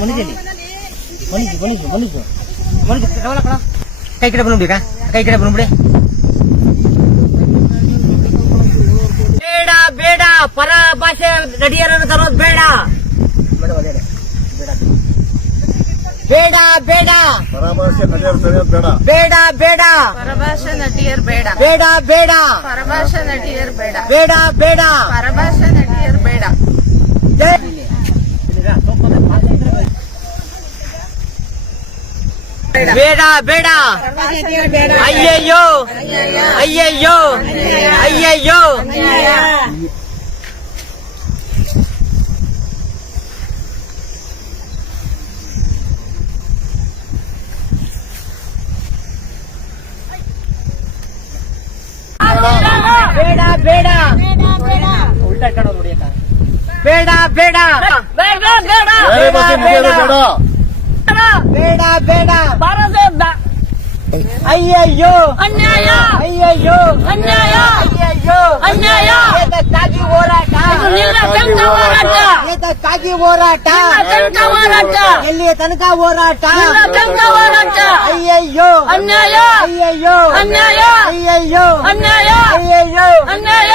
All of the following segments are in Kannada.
ಮನೀಶ್ ಮನೀಶ್ ಮನೀಶ್ ತಗೊಳ ಕಣ ಕೈ ಕಡೆ ಬಂದ್ಬಿಡಿ ಕೈ ಕಡೆ ಬಂದ್ಬಿಡಿ ಬೇಡ ಬೇಡ ಪರ ಭಾಷೆ ನಡಿಯರನ್ನು ತರೋದು ಬೇಡ ಬೇಡ ಬೇಡ ಪರಭಾಷೆ ನಡೆಯೋದು ಸರಿಯೋದು ಬೇಡ ಬೇಡ ಬೇಡ ಪರಭಾಷಾ ನಟಿಯರ್ ಬೇಡ ಬೇಡ ಬೇಡ ಪರಭಾಷಾ ನಟಿಯರ್ ಬೇಡ ಬೇಡ ಬೇಡ ಪರಭಾಷಾ ಬೇಡ. ಬೇಡ ಅಯ್ಯಯ್ಯೋ. ಅಯ್ಯಯ್ಯೋ. ಅಯ್ಯಯ್ಯೋ. ಬೇಡ ಬೇಡ. ಉಲ್ಟಾ ಇಟ್ಕೊಂಡು ನೋಡಿ ಬೇಡ ಬೇಡ. ಬೇಡ ಬೇಡ. ನಡೆಯೋದು ಬೇಡ ಬೇಡ. ಬೇಡ ಅಯ್ಯಯ್ಯೋ. ಅನ್ಯಾಯ. ಅಯ್ಯಯ್ಯೋ. ಅನ್ಯಾಯ. ಅಯ್ಯಯ್ಯೋ. ಅನ್ಯಾಯ. ಇದಕ್ಕಾಗಿ ಹೋರಾಟ. ತನಕ ಹೋರಾಟ. ಹೋರಾಟ. ಎಲ್ಲಿಯ ತನಕ ಹೋರಾಟ? ಹೋರಾಟ. ಅಯ್ಯಯ್ಯೋ. ಅನ್ಯಾಯ. ಅಯ್ಯಯ್ಯೋ. ಅನ್ಯಾಯ. ಅಯ್ಯಯ್ಯೋ. ಅನ್ಯಾಯ. ಅಯ್ಯಯ್ಯೋ. ಅನ್ಯಾಯ.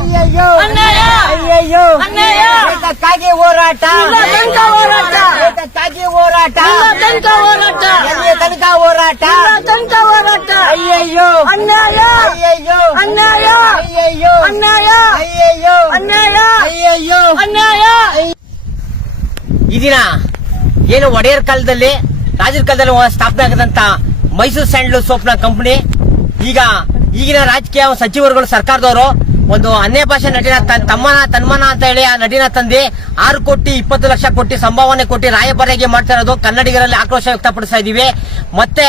ಅಯ್ಯಯ್ಯೋ ಅನ್ಯಾಯ ಅಯ್ಯಯ್ಯೋ ಅನ್ಯಾಯ ಏತಕ್ಕಾಗಿ ಹೋರಾಟ ನಿಲ್ಲ ತನಕ ಹೋರಾಟ ಏತಕ್ಕಾಗಿ ಹೋರಾಟ. ತನಕ ಹೋರಾಟ. ಎಲ್ಲಿಯ ತನಕ ಹೋರಾಟ? ತನಕ ಹೋರಾಟ. ಅಯ್ಯಯ್ಯೋ. ಅನ್ಯಾಯ. ಅಯ್ಯಯ್ಯೋ. ಅನ್ಯಾಯ. ಅಯ್ಯಯ್ಯೋ. ಅನ್ಯಾಯ. ಅಯ್ಯಯ್ಯೋ. ಅನ್ಯಾಯ. ಅಯ್ಯಯ್ಯೋ. ಅನ್ಯಾಯ. ಈ ದಿನ ಏನು ಒಡೆಯರ್ ಕಾಲದಲ್ಲಿ ರಾಜರ ಕಾಲದಲ್ಲಿ ಸ್ಥಾಪನೆ ಆಗದಂತ ಮೈಸೂರು ಸ್ಯಾಂಡ್ಲು ಸೋಪ್ನ ಕಂಪನಿ ಈಗ ಈಗಿನ ರಾಜಕೀಯ ಸಚಿವರುಗಳು ಸರ್ಕಾರದವರು ಒಂದು ಅನ್ಯ ಭಾಷೆ ನಟಿನ ತಮ್ಮನ, ತನ್ಮನ ಅಂತ ಹೇಳಿ ಆ ನಟಿನ ತಂದೆ ಆರು ಕೋಟಿ ಇಪ್ಪತ್ತು ಲಕ್ಷ ಕೋಟಿ ಸಂಭಾವನೆ ಕೊಟ್ಟು ರಾಯಭಾರಿಯಾಗಿ ಮಾಡ್ತಾ ಇರೋದು ಕನ್ನಡಿಗರಲ್ಲಿ ಆಕ್ರೋಶ ವ್ಯಕ್ತಪಡಿಸ್ತಾ ಇದೀವಿ ಮತ್ತೆ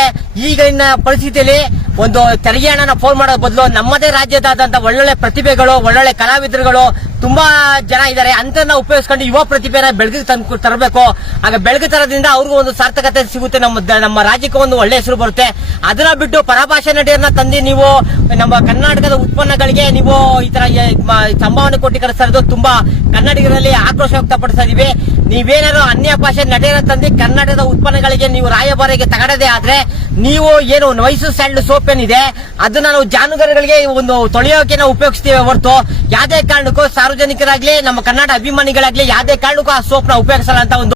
ಈಗಿನ ಪರಿಸ್ಥಿತಿಯಲ್ಲಿ ಒಂದು ತೆರಿಗೆ ಹಣನ ಫೋನ್ ಮಾಡೋ ಬದಲು ನಮ್ಮದೇ ರಾಜ್ಯದಾದಂತ ಒಳ್ಳೊಳ್ಳೆ ಪ್ರತಿಭೆಗಳು, ಒಳ್ಳೊಳ್ಳೆ ಕಲಾವಿದರುಗಳು ತುಂಬಾ ಜನ ಇದ್ದಾರೆ. ಅಂತನ್ನ ಉಪಯೋಗಿಸ್ಕೊಂಡು ಯುವ ಪ್ರತಿಭೆನ ಬೆಳಗ್ಗೆ ತಂದು ತರಬೇಕು. ಆಗ ಬೆಳಗ್ಗೆ ತರೋದ್ರಿಂದ ಅವ್ರಿಗೂ ಒಂದು ಸಾರ್ಥಕತೆ ಸಿಗುತ್ತೆ. ನಮ್ಮ ನಮ್ಮ ರಾಜ್ಯಕ್ಕೆ ಒಂದು ಒಳ್ಳೆ ಹೆಸರು ಬರುತ್ತೆ. ಅದನ್ನ ಬಿಟ್ಟು ಪರಭಾಷೆ ನಟಿಯರನ್ನ ತಂದು ನೀವು ನಮ್ಮ ಕರ್ನಾಟಕದ ಉತ್ಪನ್ನಗಳಿಗೆ ನೀವು ಈ ತರ ಸಂಭಾವನೆ ಕೊಟ್ಟಿ ಕಳಿಸ್ತಾ ಇರೋದು ತುಂಬಾ ಕನ್ನಡಿಗರಲ್ಲಿ ಆಕ್ರೋಶ ವ್ಯಕ್ತಪಡಿಸ್ತಾ ಇದೀವಿ. ನೀವೇನಾದ್ರು ಅನ್ಯ ಭಾಷೆ ನಟಿಯರ ತಂದು ಕನ್ನಡದ ಉತ್ಪನ್ನಗಳಿಗೆ ನೀವು ರಾಯಭಾರಿಗೆ ತಗಡದೆ ಆದ್ರೆ ನೀವು ಏನು ಮೈಸೂರು ಸ್ಯಾಂಡ್ ಸೋಪ್ ಏನಿದೆ, ಅದನ್ನ ನಾವು ಜಾನುಗಾರುಗಳಿಗೆ ಒಂದು ತೊಳೆಯೋಕೆ ನಾವು ಉಪಯೋಗಿಸ್ತೀವಿ ಹೊರತು ಯಾವುದೇ ಕಾರಣಕ್ಕೂ ಸಾರ್ವಜನಿಕರಾಗ್ಲಿ, ನಮ್ಮ ಕನ್ನಡ ಅಭಿಮಾನಿಗಳಾಗ್ಲಿ ಯಾವುದೇ ಕಾರಣಕ್ಕೂ ಆ ಸೋಪ್ನ ಉಪಯೋಗಿಸಲ್ಲ ಅಂತ ಒಂದು